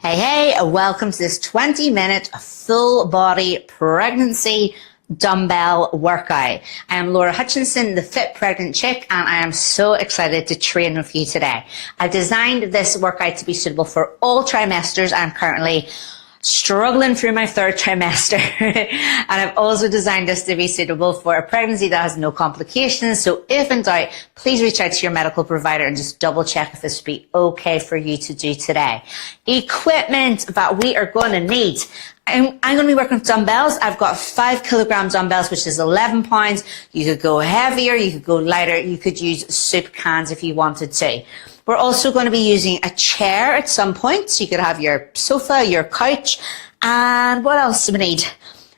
Hey, welcome to this 20-minute full body pregnancy dumbbell workout. I am Laura Hutchinson, the fit pregnant chick, and I am so excited to train with you today. I've designed this workout to be suitable for all trimesters. I'm currently struggling through my third trimester and I've also designed this to be suitable for a pregnancy that has no complications. So if in doubt, please reach out to your medical provider and just double check if this would be okay for you to do today. Equipment that we are going to need. I'm going to be working with dumbbells. I've got 5 kilogram dumbbells, which is 11 pounds. You could go heavier, you could go lighter, you could use soup cans if you wanted to. We're also going to be using a chair at some point. So you could have your sofa, your couch, and what else do we need?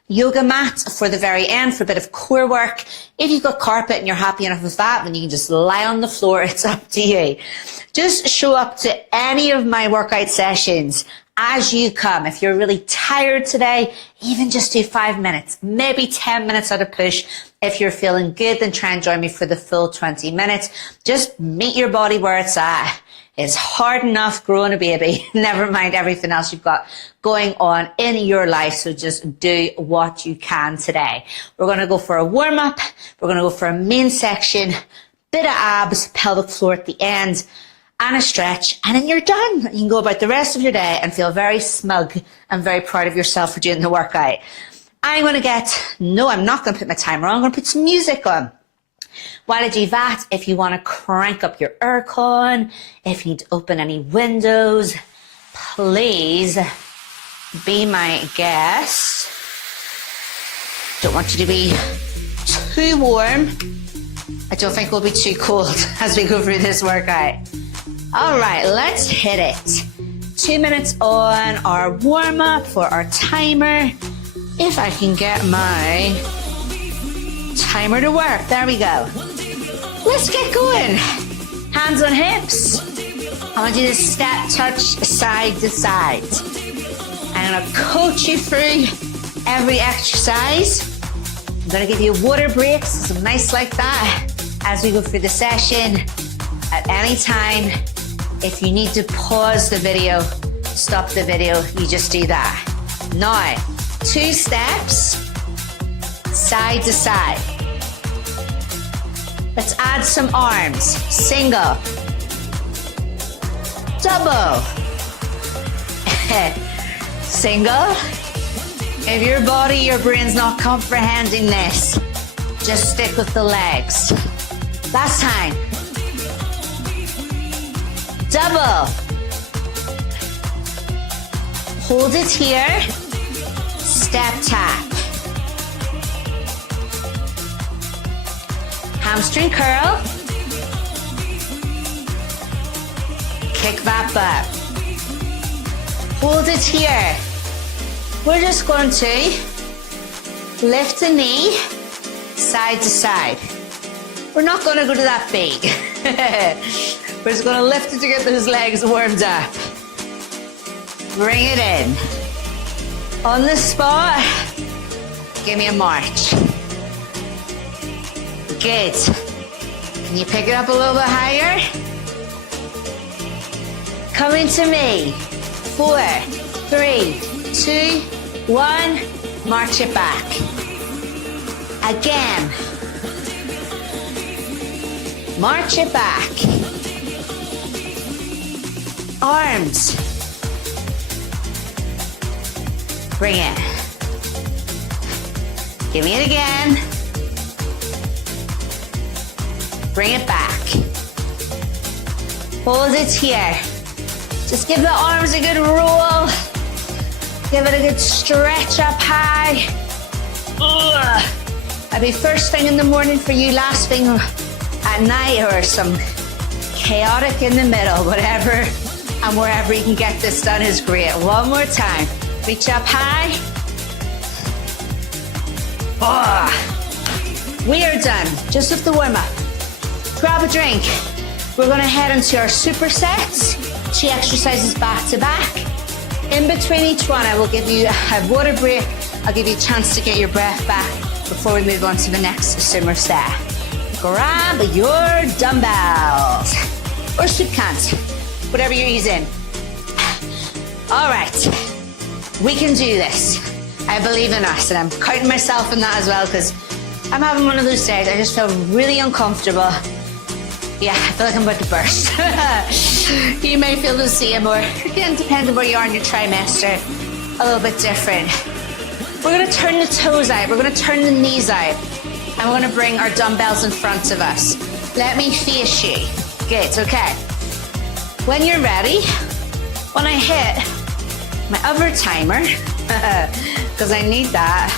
Yoga mat for the very end for a bit of core work. If you've got carpet and you're happy enough with that, then you can just lie on the floor. It's up to you. Just show up to any of my workout sessions as you come. If you're really tired today, even just do 5 minutes, maybe 10 minutes at a push. If you're feeling good, then try and join me for the full 20 minutes. Just meet your body where it's at. It's hard enough growing a baby, never mind everything else you've got going on in your life. So just do what you can today. We're going to go for a warm up. We're going to go for a main section, bit of abs, pelvic floor at the end, and a stretch, and then you're done. You can go about the rest of your day and feel very smug and very proud of yourself for doing the workout. I'm not going to put my timer on. I'm going to put some music on. While I do that, if you want to crank up your aircon, if you need to open any windows, please be my guest. Don't want you to be too warm. I don't think we'll be too cold as we go through this workout. All right, let's hit it. 2 minutes on our warm up for our timer. If I can get my timer to work. There we go. Let's get going. Hands on hips. I want you to step touch side to side. I'm going to coach you through every exercise. I'm going to give you water breaks, some nice like that, as we go through the session. At any time, if you need to pause the video, stop the video, you just do that. Now, 2 steps, side to side. Let's add some arms. Single. Double. Single. If your body, your brain's not comprehending this, just stick with the legs. Last time. Double. Hold it here. Step tap. Hamstring curl. Kick that butt. Hold it here. We're just going to lift the knee side to side. We're not going to go to that big. We're just going to lift it to get those legs warmed up. Bring it in. On the spot, give me a march. Good. Can you pick it up a little bit higher? Coming to me. 4, 3, 2, 1. March it back. Again. March it back. Arms. Bring it. Give me it again. Bring it back. Hold it here. Just give the arms a good roll. Give it a good stretch up high. That'd be first thing in the morning for you, last thing at night, or some chaotic in the middle, whatever and wherever you can get this done is great. One more time. Reach up high. We are done, just with the warm up. Grab a drink. We're gonna head into our supersets. 2 exercises back to back. In between each one, I will give you a water break. I'll give you a chance to get your breath back before we move on to the next Sumo set. Grab your dumbbells or soup cans, whatever you're using. All right, we can do this. I believe in us, and I'm counting myself in that as well, because I'm having one of those days. I just feel really uncomfortable. Yeah, I feel like I'm about to burst. You may feel the same, or again, depending where you are in your trimester, a little bit different. We're gonna turn the toes out, we're gonna turn the knees out, and we're gonna bring our dumbbells in front of us. Let me face you. Good, okay. When you're ready, when I hit my other timer, because I need that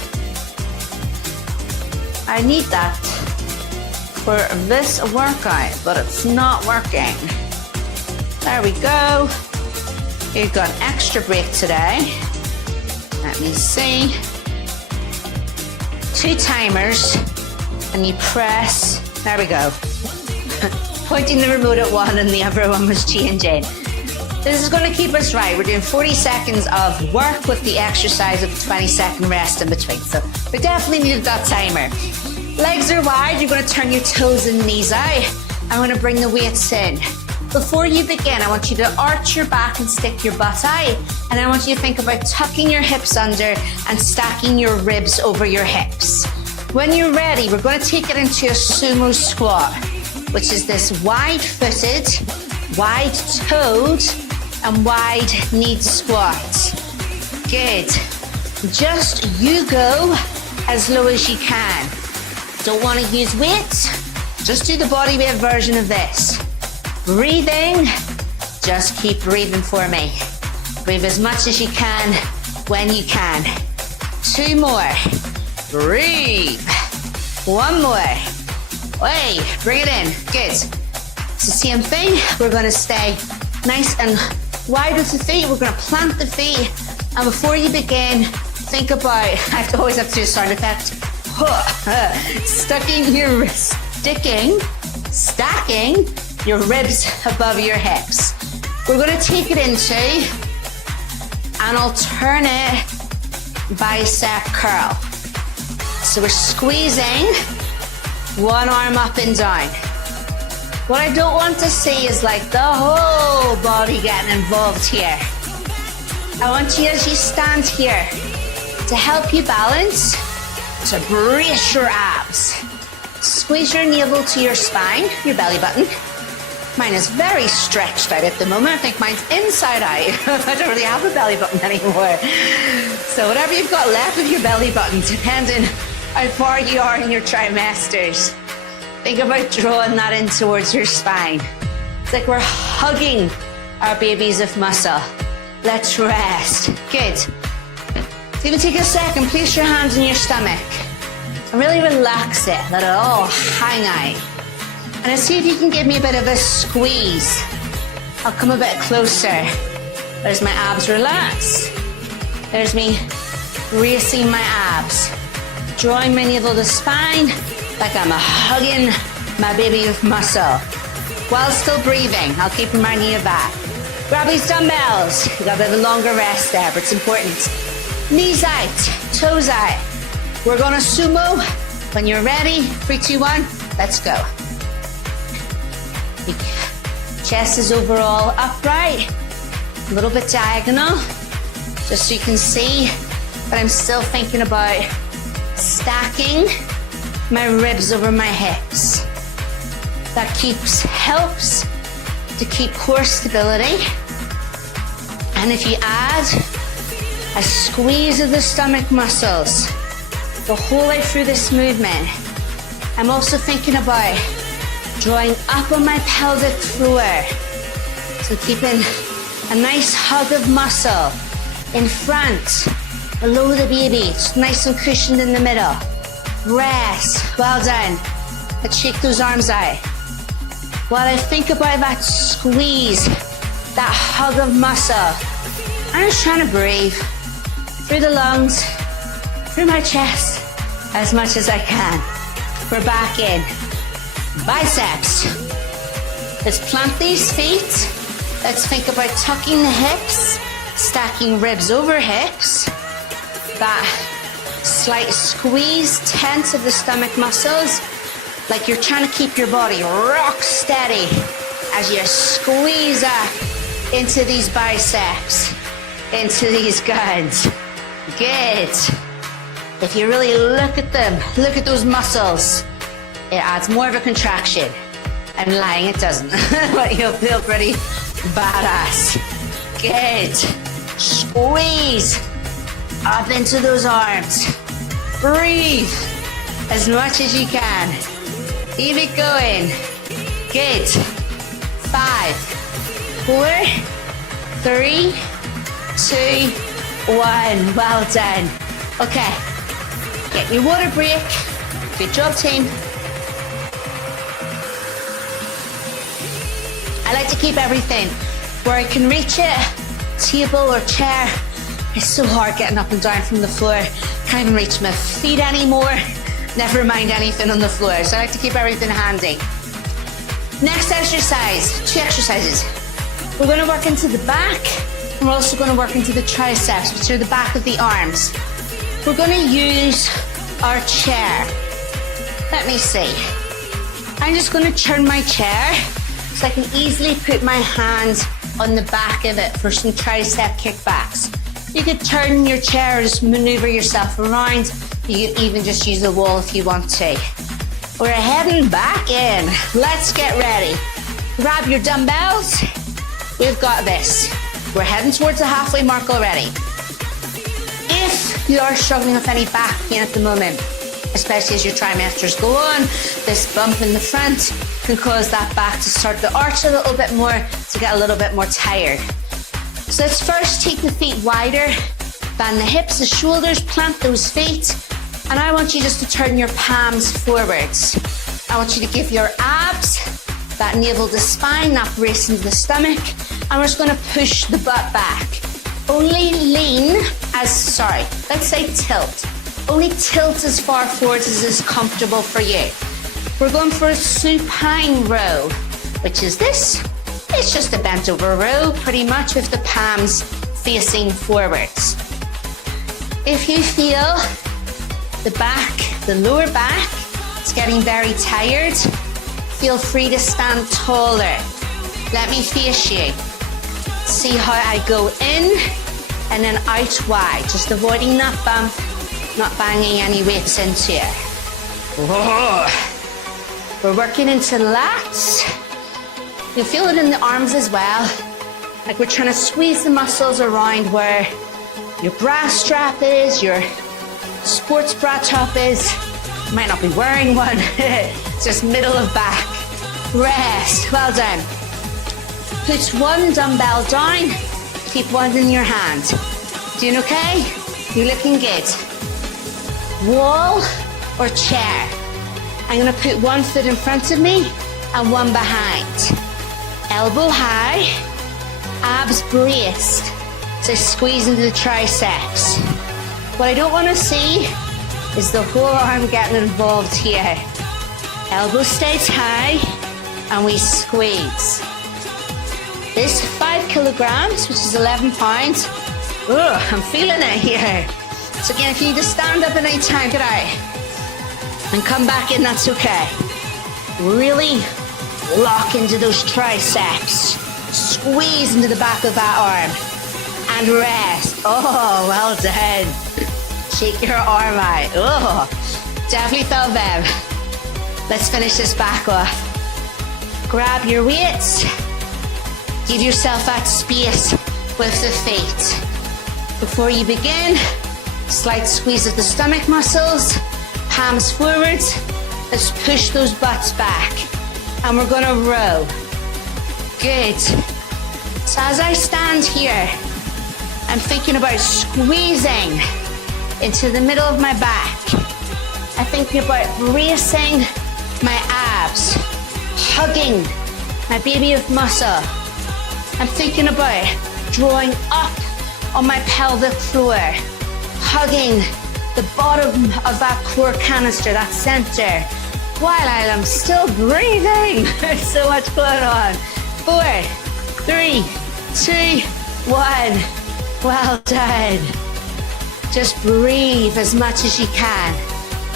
for this workout, but it's not working. There we go. You've got an extra break today. Let me see. 2 timers, and you press. There we go. Pointing the remote at one and the other one was changing. This is going to keep us right. We're doing 40 seconds of work with the exercise with a 20-second rest in between. So we definitely need that timer. Legs are wide. You're going to turn your toes and knees out. I'm going to bring the weights in. Before you begin, I want you to arch your back and stick your butt out. And I want you to think about tucking your hips under and stacking your ribs over your hips. When you're ready, we're going to take it into a sumo squat, which is this wide-footed, wide-toed, and wide-kneed squat. Good. Just you go as low as you can. Don't want to use weights, just do the body weight version of this. Breathing, just keep breathing for me. Breathe as much as you can when you can. 2 more. Breathe. 1 more. Hey, bring it in. Good. It's the same thing. We're going to stay nice and wide with the feet. We're going to plant the feet. And before you begin, think about, I always have to do a sound effect. Stacking your ribs above your hips. We're going to take it into an alternate bicep curl. So we're squeezing one arm up and down. What I don't want to see is like the whole body getting involved here. I want you, as you stand here, to help you balance, to brace your abs. Squeeze your navel to your spine, your belly button. Mine is very stretched out at the moment. I think mine's inside out. I don't really have a belly button anymore. So whatever you've got left of your belly button, depending how far you are in your trimesters, think about drawing that in towards your spine. It's like we're hugging our babies of muscle. Let's rest. Good. So even take a second, place your hands on your stomach and really relax it. Let it all hang out. And let's see if you can give me a bit of a squeeze. I'll come a bit closer. There's my abs relax. There's me bracing my abs. Drawing my navel to spine like I'm hugging my baby with muscle. While still breathing, I'll keep my knee back. Grab these dumbbells. You got a bit of a longer rest there, but it's important. Knees out, toes out. We're gonna sumo. When you're ready, 3, 2, 1, let's go. Your chest is overall upright, a little bit diagonal, just so you can see, but I'm still thinking about stacking my ribs over my hips. That helps to keep core stability. And if you add a squeeze of the stomach muscles the whole way through this movement, I'm also thinking about drawing up on my pelvic floor. So keeping a nice hug of muscle in front, below the baby, just nice and cushioned in the middle. Rest, well done. Let's shake those arms out. While I think about that squeeze, that hug of muscle, I'm just trying to breathe through the lungs, through my chest, as much as I can. We're back in. Biceps. Let's plant these feet. Let's think about tucking the hips, stacking ribs over hips. That slight squeeze, tense of the stomach muscles, like you're trying to keep your body rock steady as you squeeze up into these biceps. into these guns. Good. If you really look at them, look at those muscles, it adds more of a contraction. I'm lying, it doesn't. But you'll feel pretty badass. Good. Squeeze up into those arms. Breathe as much as you can. Keep it going. Good. 5, 4, 3, 2, 1. Well done. Okay. Get your water break. Good job, team. I like to keep everything where I can reach it. Table or chair. It's so hard getting up and down from the floor. Can't even reach my feet anymore. Never mind anything on the floor. So I like to keep everything handy. Next exercise, 2 exercises. We're going to work into the back, and we're also going to work into the triceps, which are the back of the arms. We're going to use our chair. Let me see. I'm just going to turn my chair so I can easily put my hand on the back of it for some tricep kickbacks. You could turn your chair, just maneuver yourself around. You could even just use the wall if you want to. We're heading back in. Let's get ready. Grab your dumbbells. We've got this. We're heading towards the halfway mark already. If you are struggling with any back pain at the moment, especially as your trimesters go on, this bump in the front can cause that back to start to arch a little bit more, to get a little bit more tired. So let's first take the feet wider, bend the hips, the shoulders, plant those feet, and I want you just to turn your palms forwards. I want you to give your abs that navel to spine, that brace into the stomach, and we're just going to push the butt back. Only lean let's say tilt. Only tilt as far forwards as is comfortable for you. We're going for a supine row, which is this. It's just a bent over row, pretty much, with the palms facing forwards. If you feel the back, the lower back, is getting very tired, feel free to stand taller. Let me face you. See how I go in and then out wide, just avoiding that bump, not banging any weights into it. Whoa. We're working into lats. You'll feel it in the arms as well. Like we're trying to squeeze the muscles around where your bra strap is, your sports bra top is. You might not be wearing one. It's just middle of back. Rest. Well done. Put one dumbbell down. Keep one in your hand. Doing okay? You're looking good. Wall or chair. I'm going to put one foot in front of me and one behind. Elbow high, abs braced, so squeeze into the triceps. What I don't want to see is the whole arm getting involved here. Elbow stays high and we squeeze. This 5 kilograms, which is 11 pounds. Oh, I'm feeling it here. So again, if you need to stand up at any time, get out and come back in, that's okay. Really lock into those triceps. Squeeze into the back of that arm. And rest. Oh, well done. Shake your arm out. Oh, definitely felt them. Let's finish this back off. Grab your weights. Give yourself that space with the feet. Before you begin, slight squeeze of the stomach muscles. Palms forwards. Let's push those butts back. And we're going to row. Good. So as I stand here, I'm thinking about squeezing into the middle of my back. I think about bracing my abs, hugging my baby of muscle. I'm thinking about drawing up on my pelvic floor, hugging the bottom of that core canister, that center, while I am still breathing. There's so much going on. 4, 3, 2, 1. Well done. Just breathe as much as you can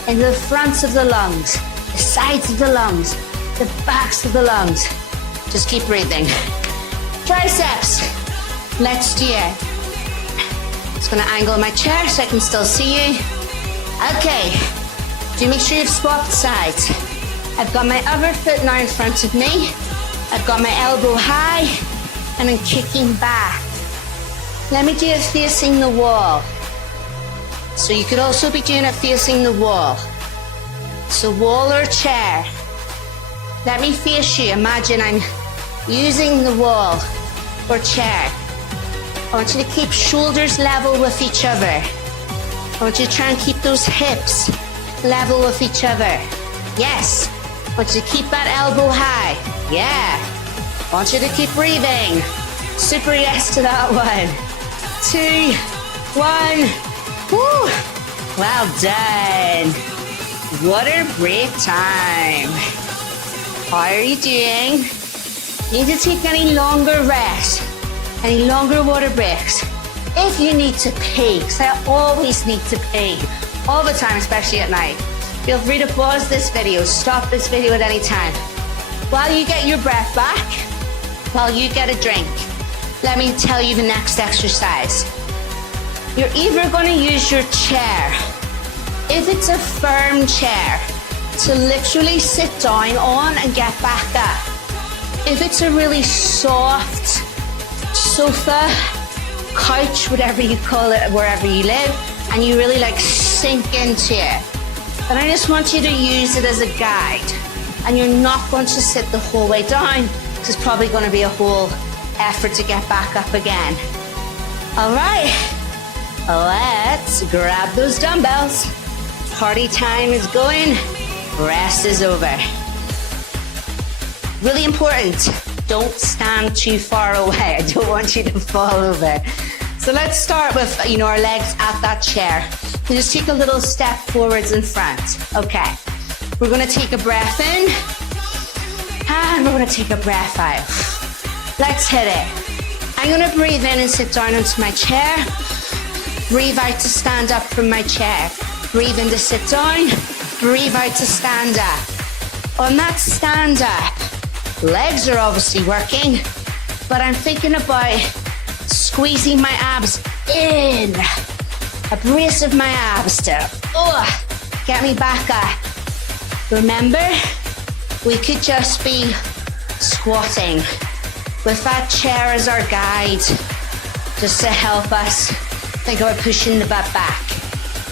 into the fronts of the lungs, the sides of the lungs, the backs of the lungs. Just keep breathing. Triceps. Let's do it. Just gonna angle my chair so I can still see you. Okay, do make sure you've swapped sides. I've got my other foot now in front of me. I've got my elbow high and I'm kicking back. Let me do it facing the wall. So you could also be doing it facing the wall. So wall or chair. Let me face you. Imagine I'm using the wall or chair. I want you to keep shoulders level with each other. I want you to try and keep those hips level with each other. Yes. I want you to keep that elbow high. Yeah. I want you to keep breathing. Super yes to that one. 2, 1. Woo. Well done. Water break time. How are you doing? You need to take any longer rest, any longer water breaks. If you need to pee, because I always need to pee, all the time, especially at night. Feel free to pause this video, stop this video at any time. While you get your breath back, while you get a drink, let me tell you the next exercise. You're either going to use your chair, if it's a firm chair, to literally sit down on and get back up. If it's a really soft sofa, couch, whatever you call it, wherever you live, and you really like sink into it, then I just want you to use it as a guide. And you're not going to sit the whole way down. This is probably going to be a whole effort to get back up again. All right, let's grab those dumbbells. Party time is going, rest is over. Really important, don't stand too far away. I don't want you to fall over. So let's start with, our legs at that chair. So just take a little step forwards in front. Okay, we're gonna take a breath in, and we're gonna take a breath out. Let's hit it. I'm gonna breathe in and sit down onto my chair. Breathe out to stand up from my chair. Breathe in to sit down. Breathe out to stand up. On that stand up, legs are obviously working, but I'm thinking about squeezing my abs in. A brace of my abs to get me back up. Remember, we could just be squatting with that chair as our guide, just to help us think about pushing the butt back.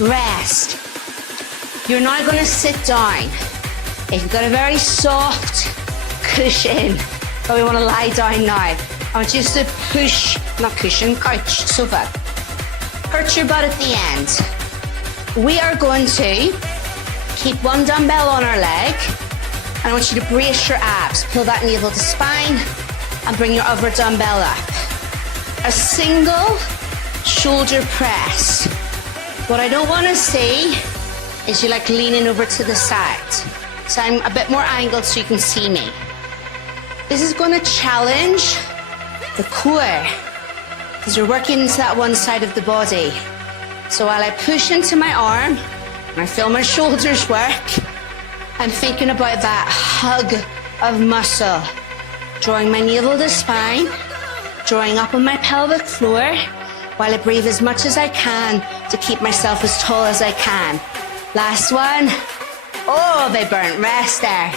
Rest. You're now going to sit down. If you've got a very soft cushion, but we want to lie down now, I want you just to push, not cushion, couch, sofa. Hurt your butt at the end. We are going to keep one dumbbell on our leg, and I want you to brace your abs. Pull that navel to spine and bring your other dumbbell up. A single shoulder press. What I don't want to see is you like leaning over to the side. So I'm a bit more angled so you can see me. This is going to challenge the core, because you're working into that one side of the body. So while I push into my arm and I feel my shoulders work, I'm thinking about that hug of muscle. Drawing my navel to spine, drawing up on my pelvic floor, while I breathe as much as I can to keep myself as tall as I can. Last one. Oh, they burnt. Rest there.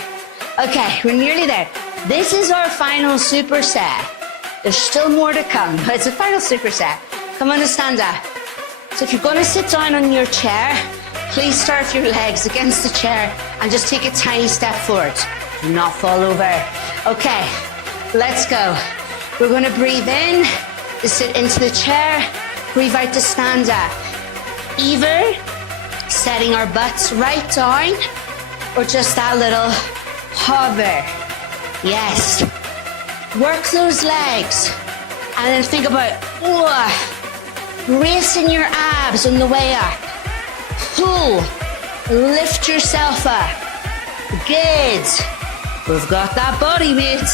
Okay, we're nearly there. This is our final superset. There's still more to come, but it's a final superset. Come on and stand up. So if you're going to sit down on your chair, please start with your legs against the chair and just take a tiny step forward. Do not fall over. Okay, let's go. We're going to breathe in to sit into the chair, breathe out to stand up. Either setting our butts right down or just that little hover. Yes. Work those legs and then think about bracing your abs on the way up. Pull. Lift yourself up. Good. We've got that body weight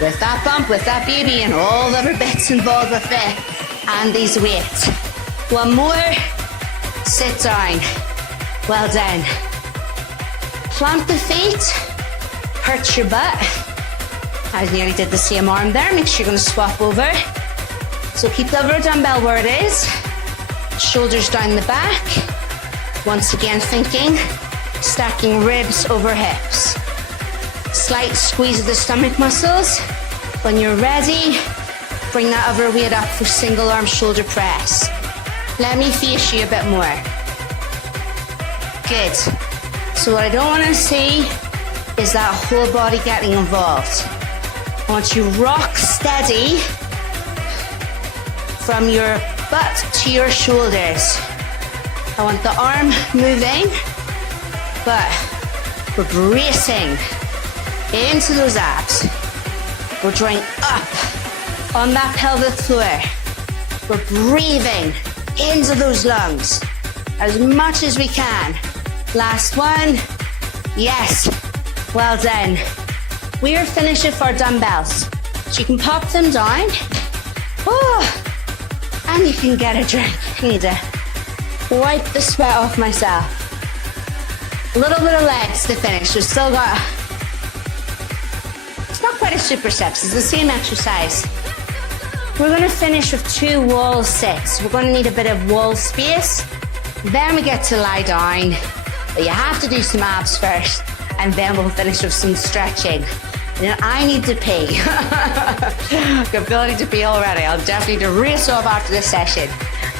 with that bump, with that baby, and all the other bits involved with it. And these weights. One more. Sit down. Well done. Plant the feet. Hurt your butt. I nearly did the same arm there. Make sure you're going to swap over. So keep the other dumbbell where it is. Shoulders down the back. Once again thinking, stacking ribs over hips. Slight squeeze of the stomach muscles. When you're ready, bring that other weight up for single arm shoulder press. Let me face you a bit more. Good. So what I don't want to see is that whole body getting involved. I want you rock steady from your butt to your shoulders. I want the arm moving, but we're bracing into those abs. We're drawing up on that pelvic floor. We're breathing into those lungs as much as we can. Last one. Yes. Well done. We are finished with our dumbbells. So you can pop them down. Oh, and you can get a drink. I need to wipe the sweat off myself. A little bit of legs to finish. We've still got, it's not quite a superset, it's the same exercise. We're going to finish with 2 wall sits. We're going to need a bit of wall space. Then we get to lie down. But you have to do some abs first, and then we'll finish with some stretching. And I need to pee. I've got ability to pee already. I'll definitely need to race off after this session.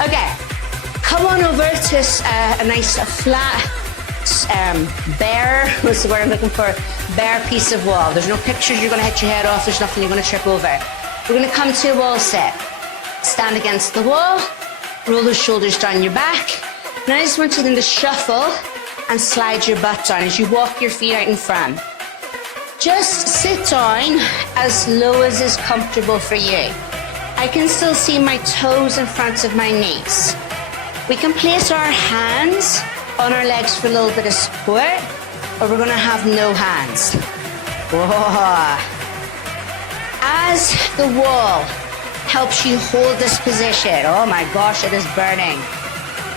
Okay, come on over to a nice flat, bare, what's the word I'm looking for? Bare piece of wall. There's no pictures you're going to hit your head off. There's nothing you're going to trip over. We're going to come to a wall sit. Stand against the wall. Roll the shoulders down your back. Now I just want you then to shuffle and slide your butt down as you walk your feet out in front. Just sit down as low as is comfortable for you. I can still see my toes in front of my knees. We can place our hands on our legs for a little bit of support, or we're gonna have no hands. Whoa. As the wall helps you hold this position, oh my gosh, it is burning.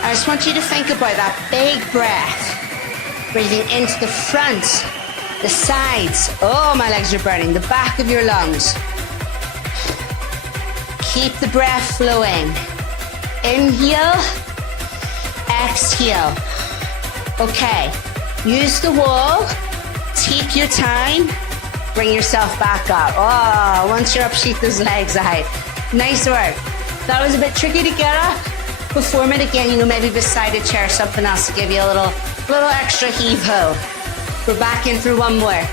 I just want you to think about that big breath. Breathing into the front, the sides. Oh, my legs are burning. The back of your lungs. Keep the breath flowing. Inhale, exhale. Okay, use the wall. Take your time. Bring yourself back up. Oh, once you're up, shake those legs out. Nice work. That was a bit tricky to get up. Perform it again, you know, maybe beside a chair, something else to give you a little extra heave-ho. We're back in for one more.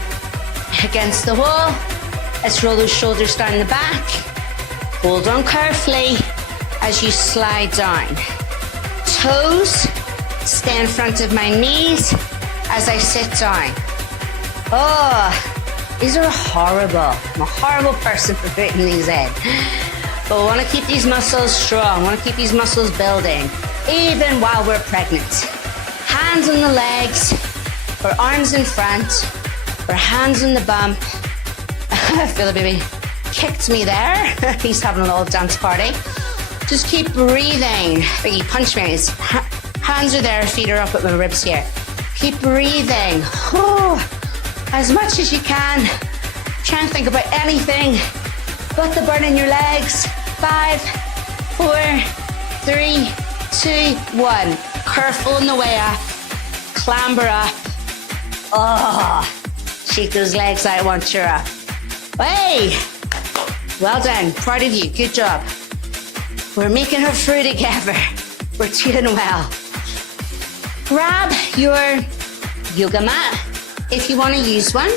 Against the wall. Let's roll those shoulders down the back. Hold on carefully as you slide down. Toes stay in front of my knees as I sit down. Oh, these are horrible. I'm a horrible person for putting these in. But we want to keep these muscles strong. We want to keep these muscles building, even while we're pregnant. Hands on the legs, or arms in front, or hands on the bump. I feel the baby kicked me there. He's having a little dance party. Just keep breathing. Biggie, punch me. His hands are there, feet are up at my ribs here. Keep breathing. Oh, as much as you can. Try and think about anything but the burn in your legs. 5, 4, 3, 2, 1. Careful on the way up. Clamber up. Oh, shake those legs out once you're up. Hey, well done. Proud of you. Good job. We're making her through together. We're doing well. Grab your yoga mat if you want to use one.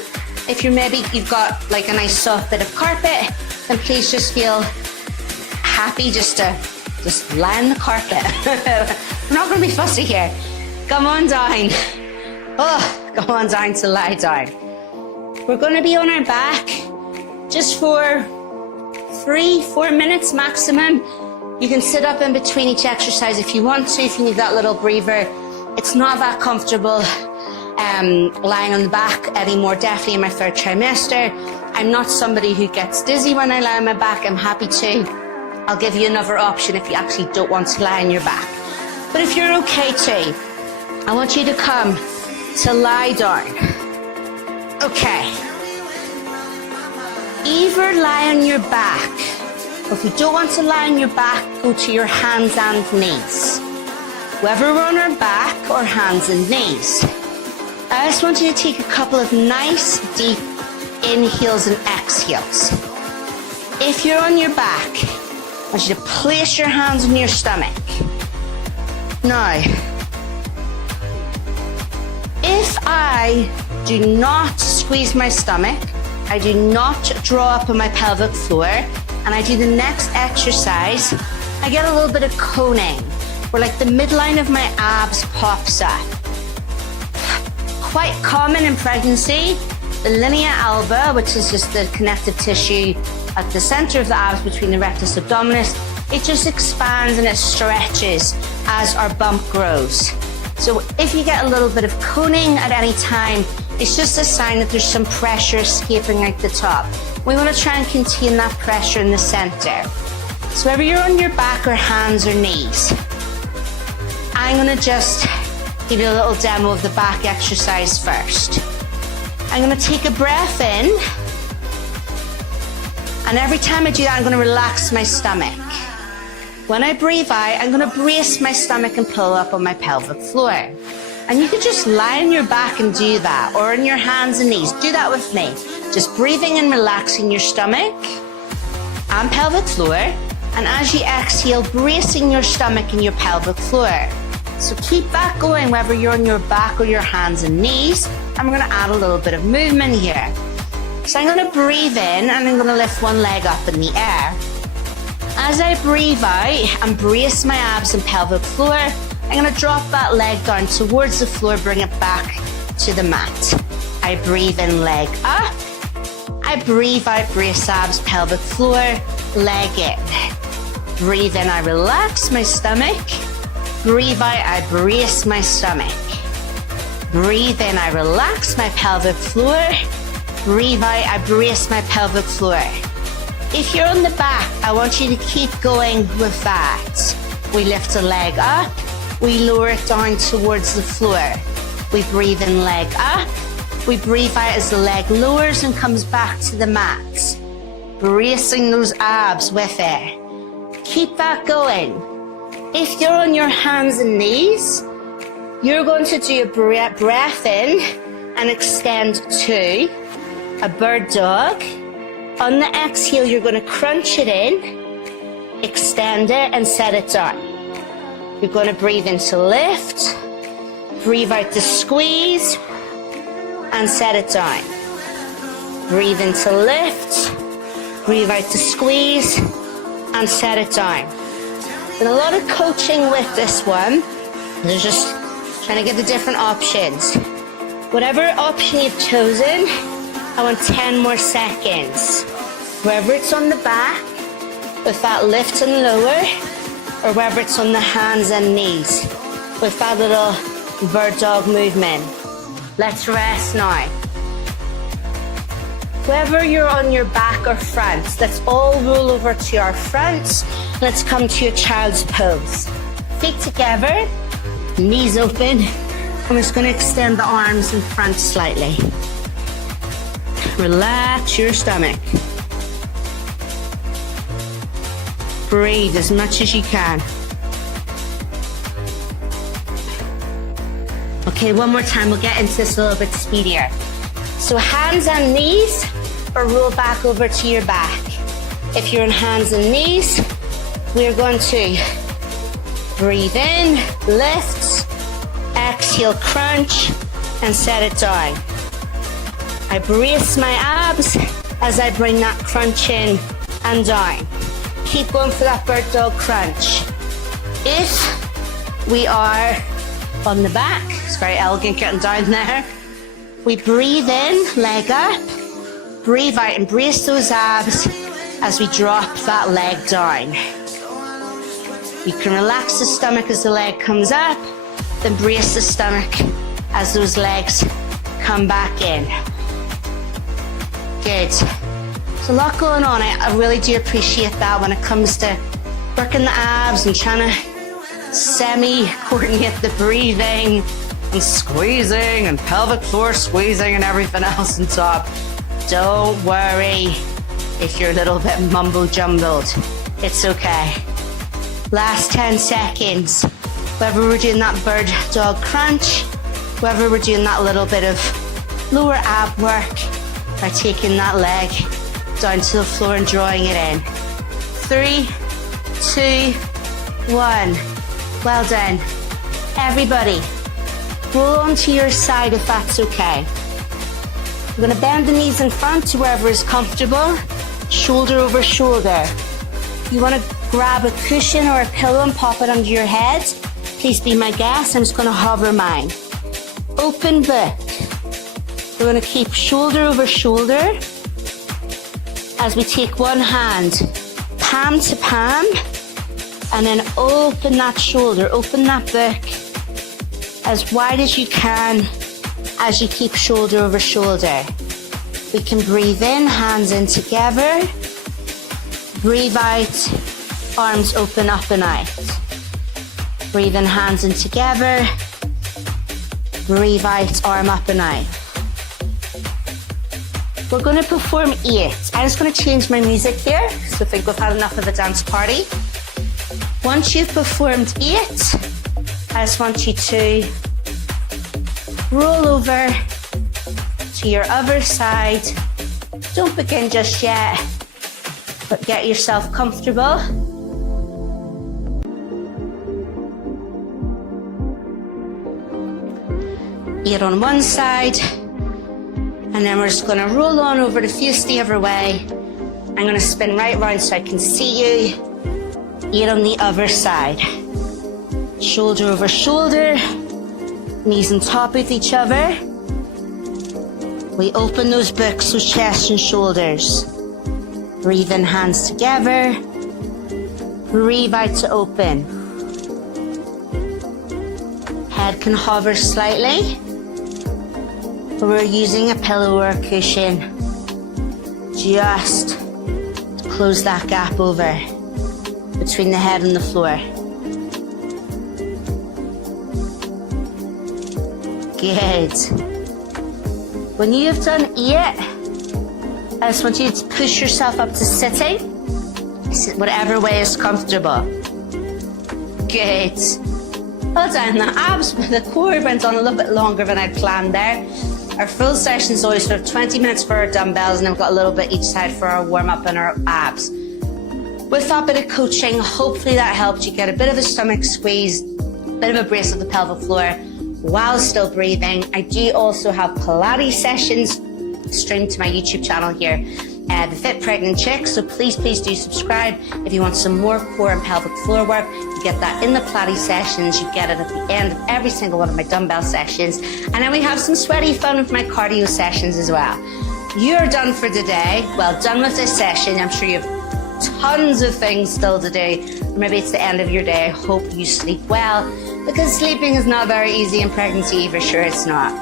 If you've got like a nice soft bit of carpet, then please just feel happy just lie on the carpet. We're not going to be fussy here. Come on down. Oh, come on down to lie down. We're going to be on our back just for 3-4 minutes maximum. You can sit up in between each exercise if you want to, if you need that little breather. It's not that comfortable lying on the back anymore, definitely in my 3rd trimester. I'm not somebody who gets dizzy when I lie on my back. I'm happy to. I'll give you another option if you actually don't want to lie on your back. But if you're okay too, I want you to come to lie down. Okay. Either lie on your back, or if you don't want to lie on your back, go to your hands and knees. whether we're on our back or hands and knees. I just want you to take a couple of nice deep inhales and exhales. If you're on your back, I want you to place your hands on your stomach. Now, if I do not squeeze my stomach, I do not draw up on my pelvic floor, and I do the next exercise, I get a little bit of coning, where like the midline of my abs pops up. Quite common in pregnancy, the linea alba, which is just the connective tissue at the center of the abs between the rectus abdominis, it just expands and it stretches as our bump grows. So if you get a little bit of coning at any time, it's just a sign that there's some pressure escaping out the top. We want to try and contain that pressure in the center. So whether you're on your back or hands or knees, I'm going to just give you a little demo of the back exercise first. I'm going to take a breath in, and every time I do that, I'm going to relax my stomach. When I breathe out, I'm going to brace my stomach and pull up on my pelvic floor. And you could just lie on your back and do that, or on your hands and knees. Do that with me. Just breathing and relaxing your stomach and pelvic floor. And as you exhale, bracing your stomach and your pelvic floor. So keep that going, whether you're on your back or your hands and knees. And we're going to add a little bit of movement here. So I'm going to breathe in, and I'm going to lift one leg up in the air. As I breathe out and brace my abs and pelvic floor, I'm going to drop that leg down towards the floor, bring it back to the mat. I breathe in, leg up. I breathe out, brace abs, pelvic floor, leg in. Breathe in, I relax my stomach. Breathe out, I brace my stomach. Breathe in, I relax my pelvic floor. Breathe out, I brace my pelvic floor. If you're on the back, I want you to keep going with that. We lift a leg up. We lower it down towards the floor. We breathe in, leg up. We breathe out as the leg lowers and comes back to the mat. Bracing those abs with it. Keep that going. If you're on your hands and knees, you're going to do a breath in and extend to a bird dog. On the exhale, you're going to crunch it in, extend it, and set it down. You're going to breathe in to lift, breathe out to squeeze, and set it down. Breathe in to lift, breathe out to squeeze, and set it down. And a lot of coaching with this one. They're just trying to give the different options. Whatever option you've chosen, I want 10 more seconds. Whether it's on the back, with that lift and lower, or whether it's on the hands and knees, with that little bird dog movement. Let's rest now. Whether you're on your back or front, let's all roll over to our front. Let's come to your child's pose. Feet together, knees open. I'm just going to extend the arms in front slightly. Relax your stomach. Breathe as much as you can. Okay, one more time. We'll get into this a little bit speedier. So hands and knees, or roll back over to your back. If you're on hands and knees, we're going to breathe in, lift, exhale, crunch, and set it down. I brace my abs as I bring that crunch in and down. Keep going for that bird dog crunch. If we are on the back, it's very elegant getting down there. We breathe in, leg up, breathe out and brace those abs as we drop that leg down. You can relax the stomach as the leg comes up, then brace the stomach as those legs come back in. Good. There's a lot going on. I really do appreciate that when it comes to working the abs and trying to semi-coordinate the breathing and squeezing and pelvic floor squeezing and everything else on top. Don't worry if you're a little bit mumble-jumbled. It's okay. Last 10 seconds. Whether we're doing that bird dog crunch, whether we're doing that little bit of lower ab work, or taking that leg down to the floor and drawing it in. 3, 2, 1. Well done. Everybody, roll onto your side if that's okay. We're gonna bend the knees in front to wherever is comfortable, shoulder over shoulder. You wanna grab a cushion or a pillow and pop it under your head. Please be my guest, I'm just gonna hover mine. Open book. We're gonna keep shoulder over shoulder as we take one hand, palm to palm, and then open that shoulder, open that book as wide as you can as you keep shoulder over shoulder. We can breathe in, hands in together. Breathe out, arms open up and out. Breathe in, hands in together. Breathe out, arm up and out. We're going to perform 8. I'm just going to change my music here, so I think we've had enough of a dance party. Once you've performed 8, I just want you to roll over to your other side. Don't begin just yet, but get yourself comfortable. Eight on one side, and then we're just going to roll on over to face the other way. I'm going to spin right round so I can see you. 8 on the other side. Shoulder over shoulder, knees on top of each other. We open those books, those chest and shoulders. Breathe in, hands together. Breathe out to open. Head can hover slightly. We're using a pillow or a cushion just to close that gap over between the head and the floor. Good. When you have done 8, I just want you to push yourself up to sitting, whatever way is comfortable. Good. Well done. The abs, the core went on a little bit longer than I'd planned there. Our full session is always sort of 20 minutes for our dumbbells, and then we've got a little bit each side for our warm-up and our abs. With that bit of coaching, hopefully that helped you get a bit of a stomach squeeze, a bit of a brace of the pelvic floor while still breathing. I do also have Pilates sessions streamed to my YouTube channel here, The Fit Pregnant Chick, so please do subscribe if you want some more core and pelvic floor work. You get that in the Pilates sessions, you get it at the end of every single one of my dumbbell sessions, and then we have some sweaty fun with my cardio sessions as well. You're done for today. Well done with this session. I'm sure you have tons of things still to do. Maybe it's the end of your day. I hope you sleep well, because sleeping is not very easy in pregnancy, for sure it's not.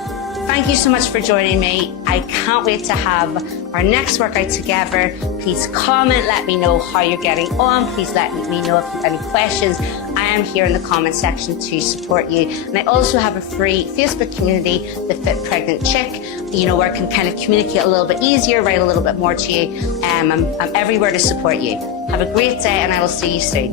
Thank you so much for joining me. I can't wait to have our next workout together. Please comment, let me know how you're getting on. Please let me know if you have any questions. I am here in the comment section to support you. And I also have a free Facebook community, The Fit Pregnant Chick, where I can kind of communicate a little bit easier, write a little bit more to you. I'm everywhere to support you. Have a great day, and I will see you soon.